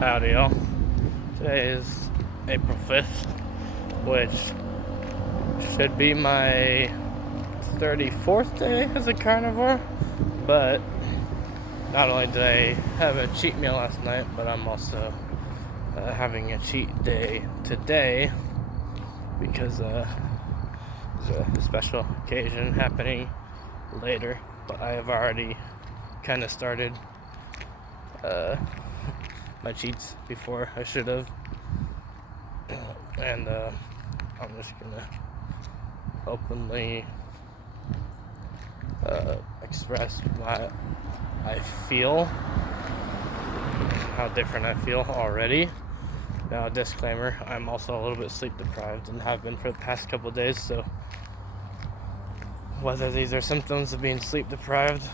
Howdy, y'all. Today is April 5th, which should be my 34th day as a carnivore, but not only did I have a cheat meal last night, but I'm also having a cheat day today because there's a special occasion happening later, but I have already kind of started my cheats before I should have, and I'm just gonna openly express why I feel, how different I feel already. Now, a disclaimer, I'm also a little bit sleep deprived and have been for the past couple of days, so whether these are symptoms of being sleep deprived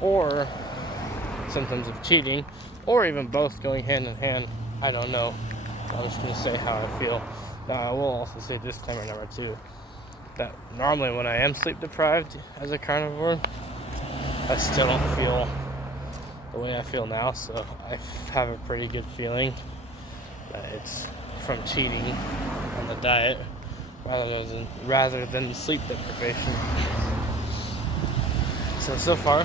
or symptoms of cheating, or even both going hand in hand, I don't know. I'm just going to say how I feel. Now, I will also say disclaimer number 2, that normally when I am sleep deprived as a carnivore, I still don't feel the way I feel now, so I have a pretty good feeling that it's from cheating on the diet rather than sleep deprivation. So far,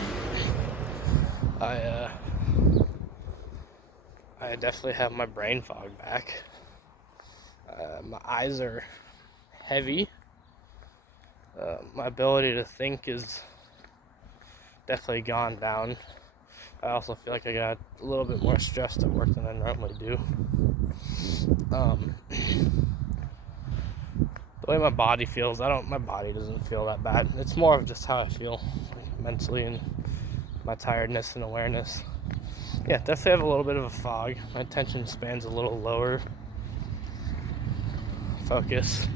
I definitely have my brain fog back. My eyes are heavy. My ability to think is definitely gone down. I also feel like I got a little bit more stressed at work than I normally do. The way my body feels, my body doesn't feel that bad. It's more of just how I feel mentally and my tiredness and awareness. Yeah, definitely have a little bit of a fog. My attention span's a little lower. Focus,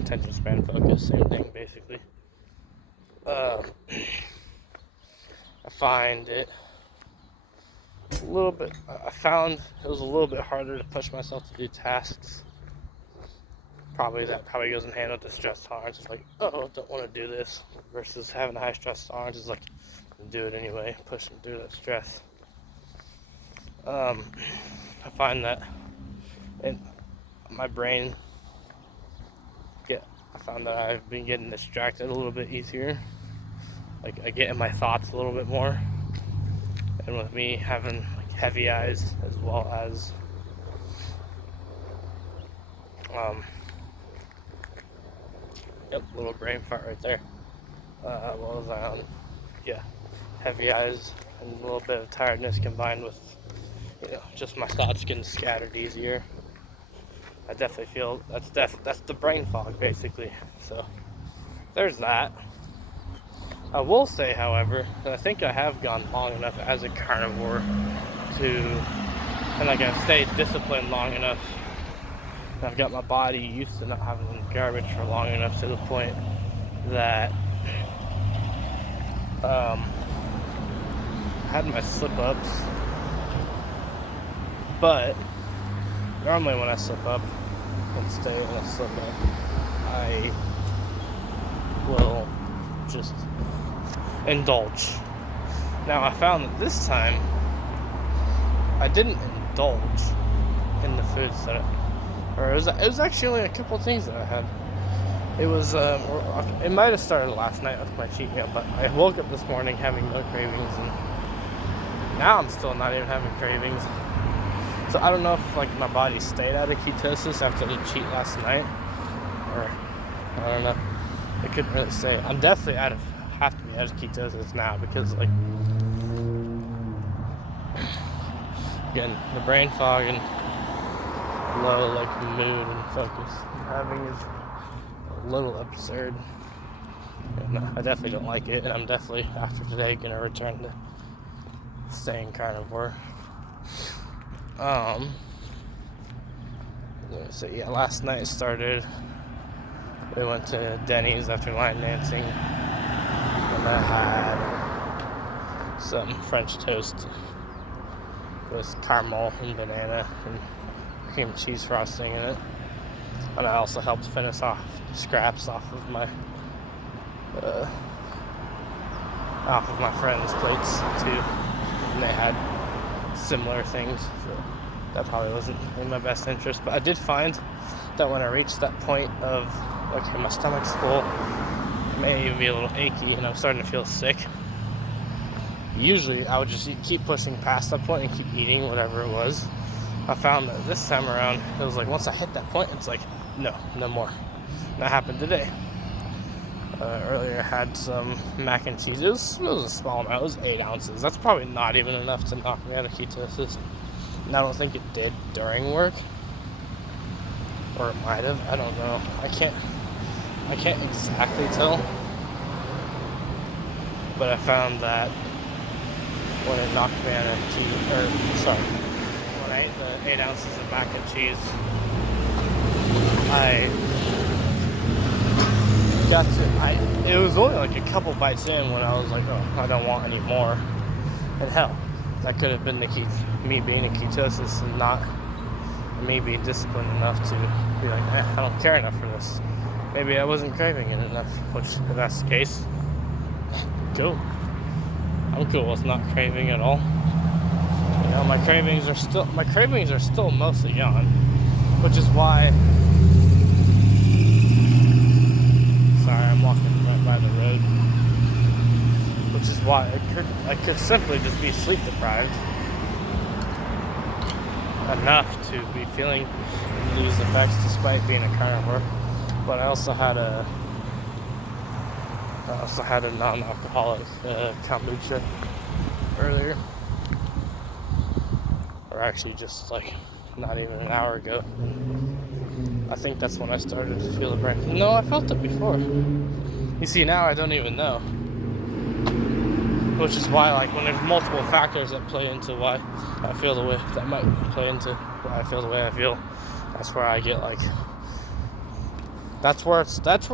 attention span, focus, same thing basically. I find it a little bit, I found it was a little bit harder to push myself to do tasks. Probably goes in hand with the stress tolerance. It's like, oh, don't want to do this, versus having a high stress tolerance is like, do it anyway, pushing through that stress. I find that in my brain, I found that I've been getting distracted a little bit easier. Like, I get in my thoughts a little bit more. And with me having heavy eyes as well as little brain fart right there. What was I on? Yeah, heavy eyes and a little bit of tiredness combined with just my thoughts getting scattered easier. I definitely feel that's the brain fog basically. So there's that. I will say, however, that I think I have gone long enough as a carnivore and I've stayed disciplined long enough. And I've got my body used to not having garbage for long enough to the point that I had my slip-ups. But normally when I slip up and stay in a slip-up, I will just indulge. Now, I found that this time I didn't indulge in the foods that it was actually only a couple of things that I had. It was it might have started last night with my cheat meal, but I woke up this morning having no cravings, and now I'm still not even having cravings. So I don't know if my body stayed out of ketosis after the cheat last night, or I don't know. I couldn't really say. I'm definitely have to be out of ketosis now because again, the brain fog and low mood and focus I'm having is a little absurd. And I definitely don't like it, and I'm definitely after today gonna return to staying carnivore. Last night started. We went to Denny's after line dancing, and I had some French toast with caramel and banana and cream cheese frosting in it. And I also helped finish off scraps off of my friends' plates too. And they had similar things. So that probably wasn't in my best interest. But I did find that when I reached that point of, okay, my stomach's full, it may even be a little achy, and I'm starting to feel sick, usually I would just keep pushing past that point and keep eating whatever it was. I found that this time around, it was like once I hit that point, it's like, no more. And that happened today. Earlier I had some mac and cheese. It was a small amount. It was 8 ounces. That's probably not even enough to knock me out of ketosis. And I don't think it did during work. Or it might have. I don't know. I can't exactly tell. But I found that when it knocked me out of when I ate the 8 ounces of mac and cheese, it was only like a couple bites in when I was like, oh, I don't want any more. And hell, that could have been me being in ketosis and not me being disciplined enough to be like, I don't care enough for this. Maybe I wasn't craving it enough, which if that's the case, cool. I'm cool with not craving at all. You know, my cravings are still mostly gone, which is why. Sorry, I'm walking right by the road. Which is why I could simply just be sleep deprived enough to be feeling these effects despite being a carnivore. But I also had a non-alcoholic kombucha earlier, or actually just like not even an hour ago. I think that's when I started to feel the brain. No, I felt it before. You see, now I don't even know. Which is why, like, when there's multiple factors that play into why I feel the way, that might play into why I feel the way I feel, that's where I get, like, that's where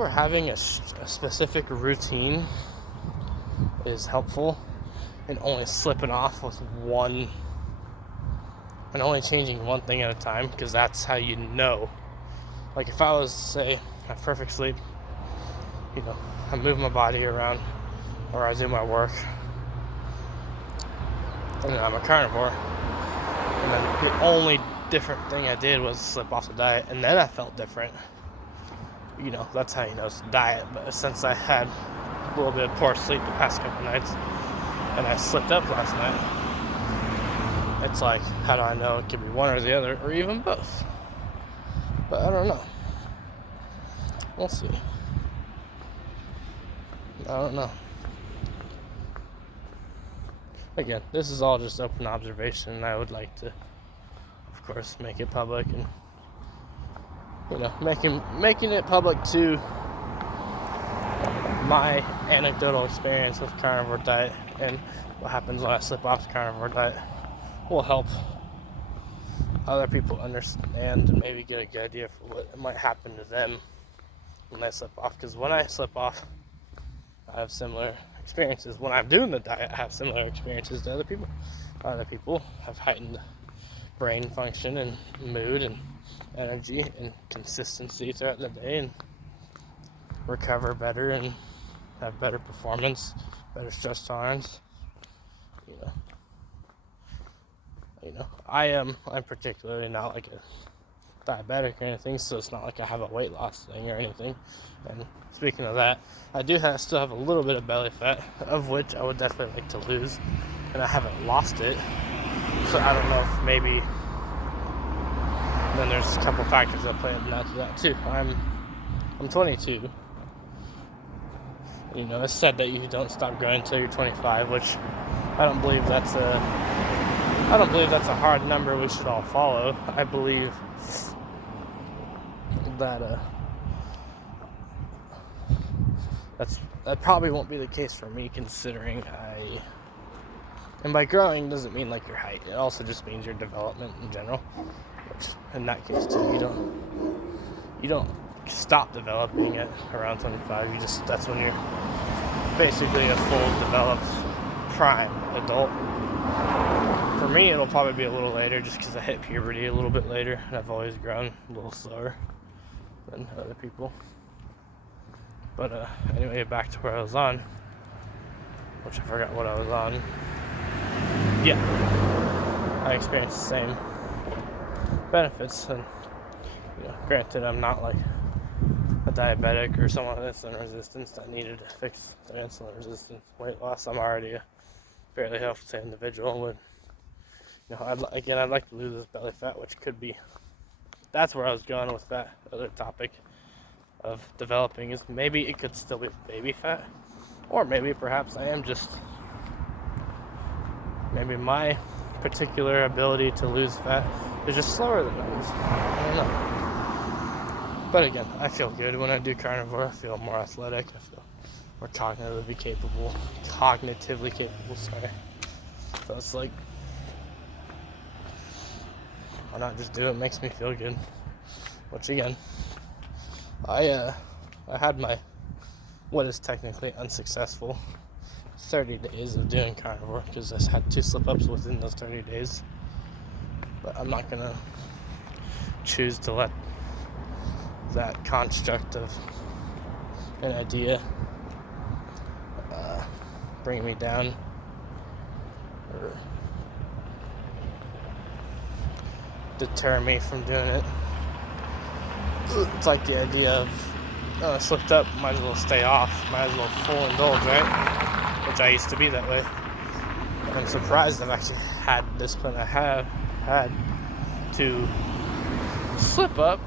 having a specific routine is helpful, and only slipping off with one, and only changing one thing at a time, because that's how you know. Like, if I was, say, have perfect sleep, you know, I move my body around, or I do my work, and I'm a carnivore, and then the only different thing I did was slip off the diet, and then I felt different. You know, that's how you know it's diet. But since I had a little bit of poor sleep the past couple nights, and I slipped up last night, it's like, how do I know it could be one or the other, or even both? But I don't know. We'll see. I don't know. Again, this is all just open observation, and I would like to, of course, make it public, and, you know, making it public to my anecdotal experience with carnivore diet and what happens when I slip off the carnivore diet will help other people understand and maybe get a good idea for what might happen to them when they slip off. Because when I slip off, I have similar experiences. When I'm doing the diet, I have similar experiences to other people. Other people have heightened brain function and mood and energy and consistency throughout the day and recover better and have better performance, better stress tolerance. I'm particularly not like a diabetic or anything, so it's not like I have a weight loss thing or anything. And speaking of that, I do still have a little bit of belly fat, of which I would definitely like to lose, and I haven't lost it. So I don't know if maybe then there's a couple factors that play into that too. I'm 22. You know, it's said that you don't stop growing until you're 25, which I don't believe that's a hard number we should all follow. I believe that that probably won't be the case for me, considering and by growing doesn't mean like your height. It also just means your development in general, which in that case too, you don't stop developing at around 25. That's when you're basically a full developed prime adult. For me, it'll probably be a little later, just because I hit puberty a little bit later, and I've always grown a little slower than other people. But anyway, back to where I was on, which I forgot what I was on. Yeah. I experience the same benefits. And granted, I'm not like a diabetic or someone with insulin resistance that needed to fix their insulin resistance weight loss. I'm already a fairly healthy individual. But I'd like to lose this belly fat, which could be. That's where I was going with that other topic of developing. Is maybe it could still be baby fat, or perhaps I am just. Maybe my particular ability to lose fat is just slower than others. I don't know. But again, I feel good when I do carnivore. I feel more athletic. I feel more cognitively capable. Sorry. So it's like, why not just do it? It makes me feel good. Which again, I had my what is technically unsuccessful 30 days of doing carnivore because I had 2 slip-ups within those 30 days. But I'm not gonna choose to let that construct of an idea bring me down or deter me from doing it. It's like the idea of slipped up, might as well stay off, might as well full indulge, right? Which I used to be that way. And I'm surprised I've actually had the discipline I have had to slip up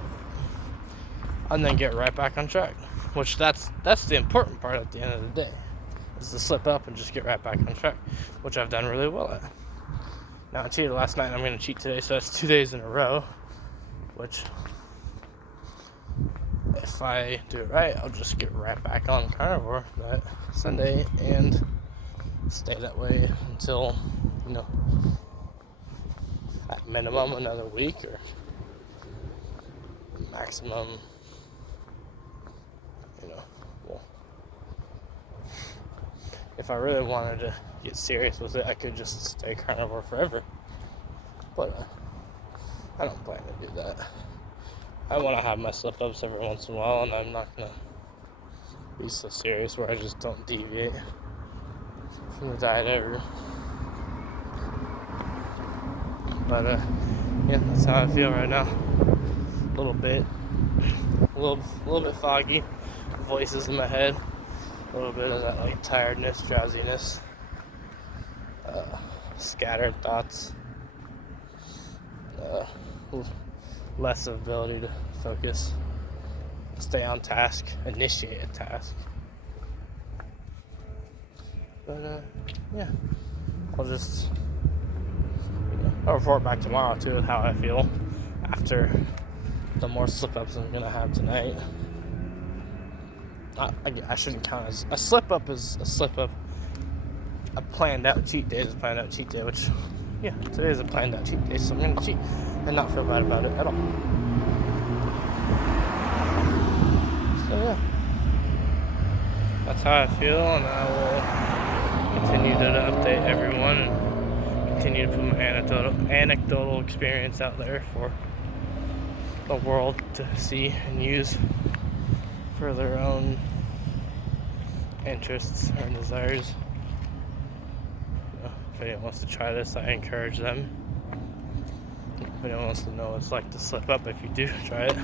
and then get right back on track. Which that's the important part at the end of the day, is to slip up and just get right back on track, which I've done really well at. Now I cheated last night and I'm going to cheat today, so that's 2 days in a row, which if I do it right, I'll just get right back on carnivore that Sunday and stay that way until, at minimum another week, or maximum, if I really wanted to get serious with it, I could just stay carnivore forever. But I don't plan to do that. I want to have my slip-ups every once in a while, and I'm not going to be so serious where I just don't deviate from the diet ever. But, that's how I feel right now. A little bit foggy, voices in my head, a little bit of that, tiredness, drowsiness, scattered thoughts, less ability to focus, stay on task, initiate a task. But, I'll report back tomorrow, too, with how I feel after the more slip-ups I'm going to have tonight. I shouldn't count as a slip-up is a slip-up. A planned-out cheat day is a planned-out cheat day, which, today is a planned-out cheat day, so I'm going to cheat and not feel bad about it at all. So, that's how I feel, and I will continue to update everyone and continue to put my anecdotal experience out there for the world to see and use for their own interests and desires. If anyone wants to try this, I encourage them. If anyone wants to know what it's like to slip up, if you do try it,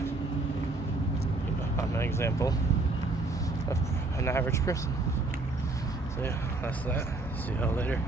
I'm an example of an average person. So that's that. See y'all later.